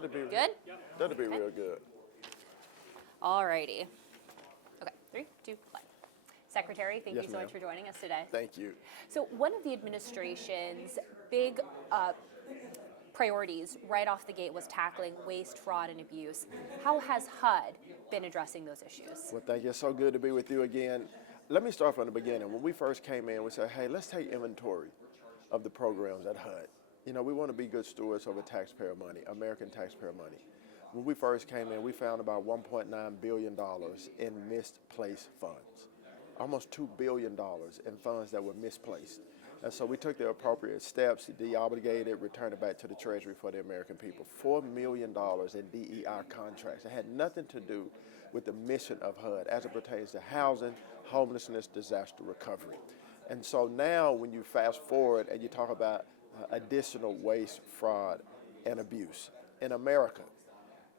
That'd be Good? That'd be real good. All righty. Okay, 3, 2, 1. Secretary, thank Yes, you so ma'am. much for joining us today. Thank you. So one of the administration's big priorities right off the gate was tackling waste, fraud, and abuse. How has HUD been addressing those issues? Well, thank you. It's so good to be with you again. Let me start from the beginning. When we first came in, we said, hey, let's take inventory of the programs at HUD. You know, we want to be good stewards over taxpayer money, American taxpayer money. When we first came in, we found about $1.9 billion in misplaced funds. Almost $2 billion in funds that were misplaced. And so we took the appropriate steps to deobligate it, return it back to the Treasury for the American people. $4 million in DEI contracts. It had nothing to do with the mission of HUD as it pertains to housing, homelessness, disaster recovery. And so now when you fast forward and you talk about additional waste, fraud, and abuse, in America,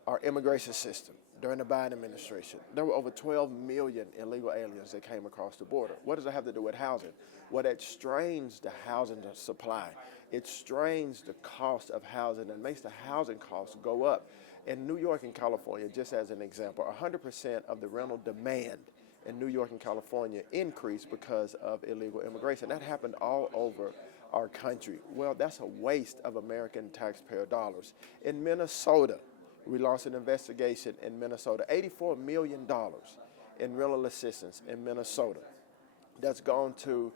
our immigration system, during the Biden administration, there were over 12 million illegal aliens that came across the border. What does it have to do with housing? Well, it strains the housing supply. It strains the cost of housing and makes the housing costs go up. In New York and California, just as an example, 100% of the rental demand in New York and California increased because of illegal immigration. That happened all over our country. Well, that's a waste of American taxpayer dollars. In Minnesota, we launched an investigation in Minnesota, $84 million in rental assistance in Minnesota that's gone to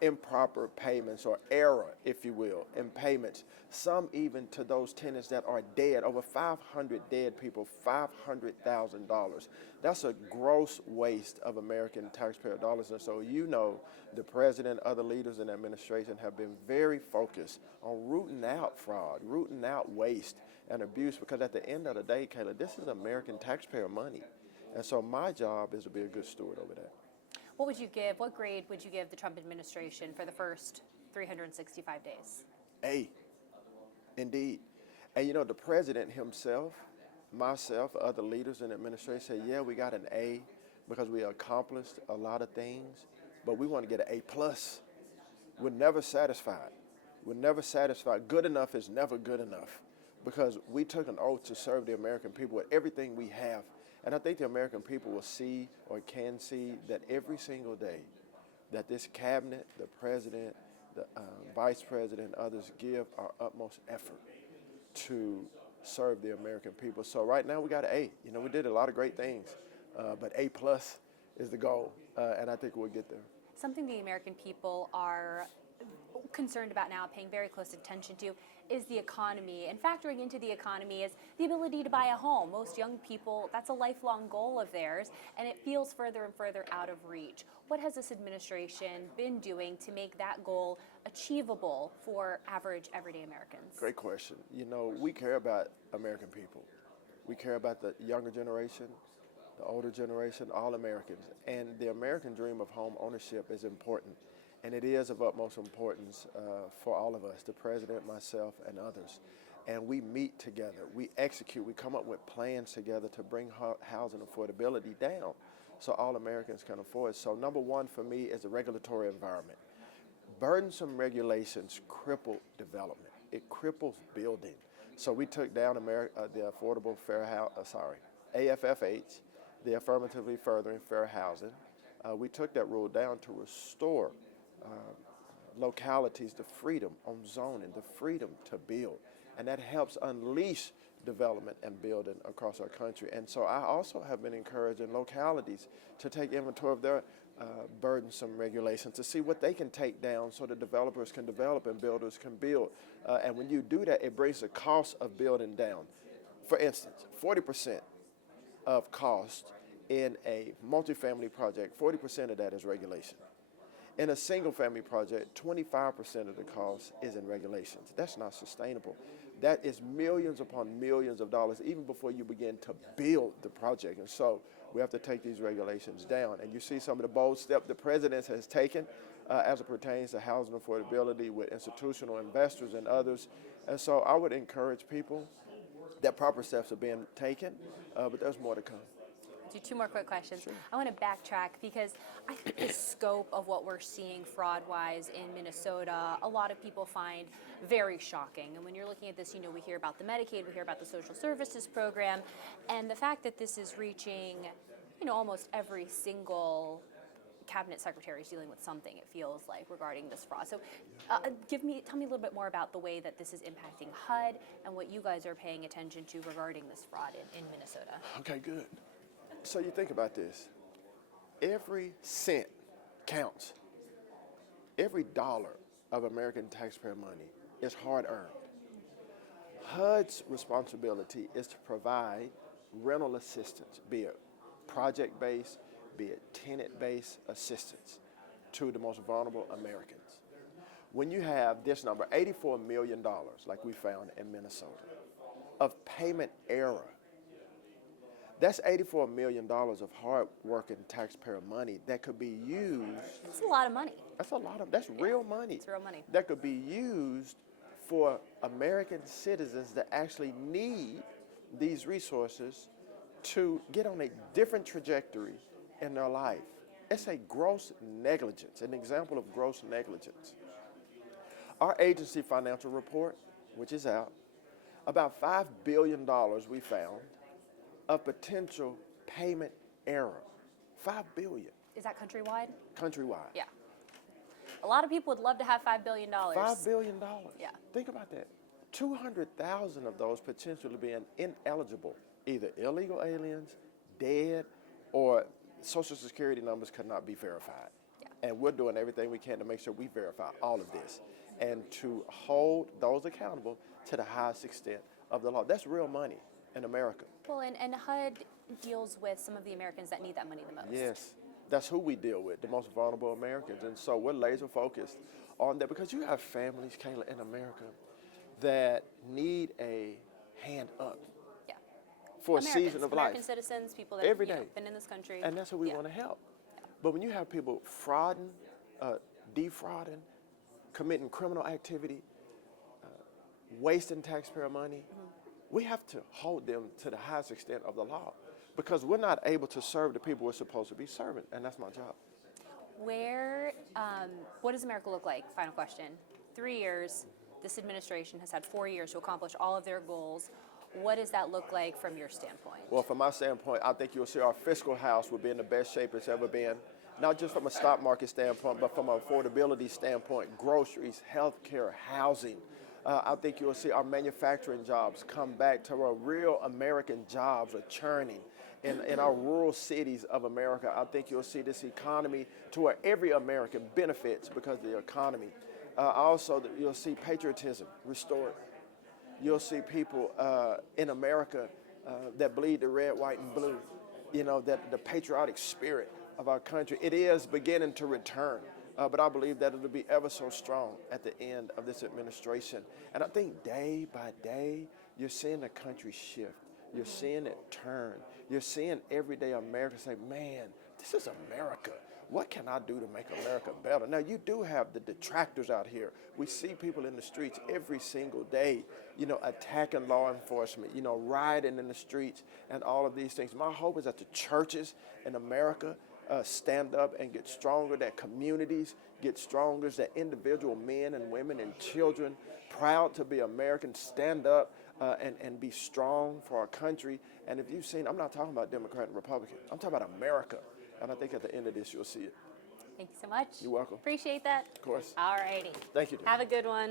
improper payments or error, if you will, in payments. Some even to those tenants that are dead, over 500 dead people, $500,000. That's a gross waste of American taxpayer dollars. And so you know the president, other leaders in the administration have been very focused on rooting out fraud, rooting out waste and abuse, because at the end of the day, Kayla, this is American taxpayer money. And so my job is to be a good steward over that. What grade would you give the Trump administration for the first 365 days? A, indeed. And you know, the president himself, myself, other leaders in the administration said, yeah, we got an A because we accomplished a lot of things, but we want to get an A+. We're never satisfied. We're never satisfied. Good enough is never good enough, because we took an oath to serve the American people with everything we have. And I think the American people will see, or can see, that every single day that this cabinet, the president, the vice president, and others give our utmost effort to serve the American people. So right now we got an A. You know, we did a lot of great things, but A+ is the goal, and I think we'll get there. Something the American people are concerned about now, paying very close attention to, is the economy. And factoring into the economy is the ability to buy a home. Most young people, that's a lifelong goal of theirs, and it feels further and further out of reach. What has this administration been doing to make that goal achievable for average, everyday Americans? Great question. You know, we care about American people. We care about the younger generation, the older generation, all Americans. And the American dream of home ownership is important. And it is of utmost importance for all of us, the president, myself, and others. And we meet together, we execute, we come up with plans together to bring housing affordability down so all Americans can afford it. So number one for me is the regulatory environment. Burdensome regulations cripple development. It cripples building. So we took down the Affordable Fair AFFH, the Affirmatively Furthering Fair Housing. We took that rule down to restore localities the freedom on zoning, the freedom to build, and that helps unleash development and building across our country. And so I also have been encouraging localities to take inventory of their burdensome regulations to see what they can take down so that developers can develop and builders can build. And when you do that, it brings the cost of building down. For instance, 40% of cost in a multifamily project, 40% of that is regulation. In a single-family project, 25% of the cost is in regulations. That's not sustainable. That is millions upon millions of dollars even before you begin to build the project. And so we have to take these regulations down. And you see some of the bold steps the president has taken as it pertains to housing affordability with institutional investors and others. And so I would encourage people that proper steps are being taken, but there's more to come. do two more quick questions. Sure. I want to backtrack because I think the scope of what we're seeing fraud-wise in Minnesota, a lot of people find very shocking. And when you're looking at this, we hear about the Medicaid, we hear about the social services program, and the fact that this is reaching, almost every single cabinet secretary is dealing with something, it feels like, regarding this fraud. So tell me a little bit more about the way that this is impacting HUD and what you guys are paying attention to regarding this fraud in Minnesota. Okay, good. So you think about this. Every cent counts. Every dollar of American taxpayer money is hard earned. HUD's responsibility is to provide rental assistance, be it project-based, be it tenant-based assistance to the most vulnerable Americans. When you have this number, $84 million, like we found in Minnesota, of payment error, that's $84 million of hard-working taxpayer money that could be used. That's a lot of money. That's real money. It's real money. That could be used for American citizens that actually need these resources to get on a different trajectory in their life. It's a gross negligence, an example of gross negligence. Our agency financial report, which is out, about $5 billion we found of potential payment error. $5 billion. Is that countrywide? Countrywide. Yeah. A lot of people would love to have $5 billion. $5 billion. Yeah. Think about that. 200,000 of those potentially being ineligible, either illegal aliens, dead, or Social Security numbers could not be verified. Yeah. And we're doing everything we can to make sure we verify all of this and to hold those accountable to the highest extent of the law. That's real money in America. Well, and HUD deals with some of the Americans that need that money the most. Yes, that's who we deal with, the most vulnerable Americans. And so we're laser focused on that because you have families, Kayla, in America that need a hand up for a season of life. American citizens, people that Every day. have been in this country. And that's who we want to help. But when you have people frauding, defrauding, committing criminal activity, wasting taxpayer money, we have to hold them to the highest extent of the law because we're not able to serve the people we're supposed to be serving, and that's my job. What does America look like? Final question. 3 years, this administration has had 4 years to accomplish all of their goals. What does that look like from your standpoint? Well, from my standpoint, I think you'll see our fiscal house will be in the best shape it's ever been, not just from a stock market standpoint, but from an affordability standpoint, groceries, healthcare, housing. I think you'll see our manufacturing jobs come back to where real American jobs are churning in our rural cities of America. I think you'll see this economy to where every American benefits because of the economy. Also, you'll see patriotism restored. You'll see people in America that bleed the red, white, and blue. That the patriotic spirit of our country, it is beginning to return. But I believe that it'll be ever so strong at the end of this administration. And I think day by day, you're seeing the country shift. You're seeing it turn. You're seeing everyday America say, man, this is America. What can I do to make America better? Now, you do have the detractors out here. We see people in the streets every single day, attacking law enforcement, rioting in the streets and all of these things. My hope is that the churches in America stand up and get stronger, that communities get stronger, that individual men and women and children proud to be Americans stand up and be strong for our country. And if you've seen, I'm not talking about Democrat and Republican. I'm talking about America. And I think at the end of this, you'll see it. Thank you so much. You're welcome. Appreciate that. Of course. All righty. Thank you. Have a good one.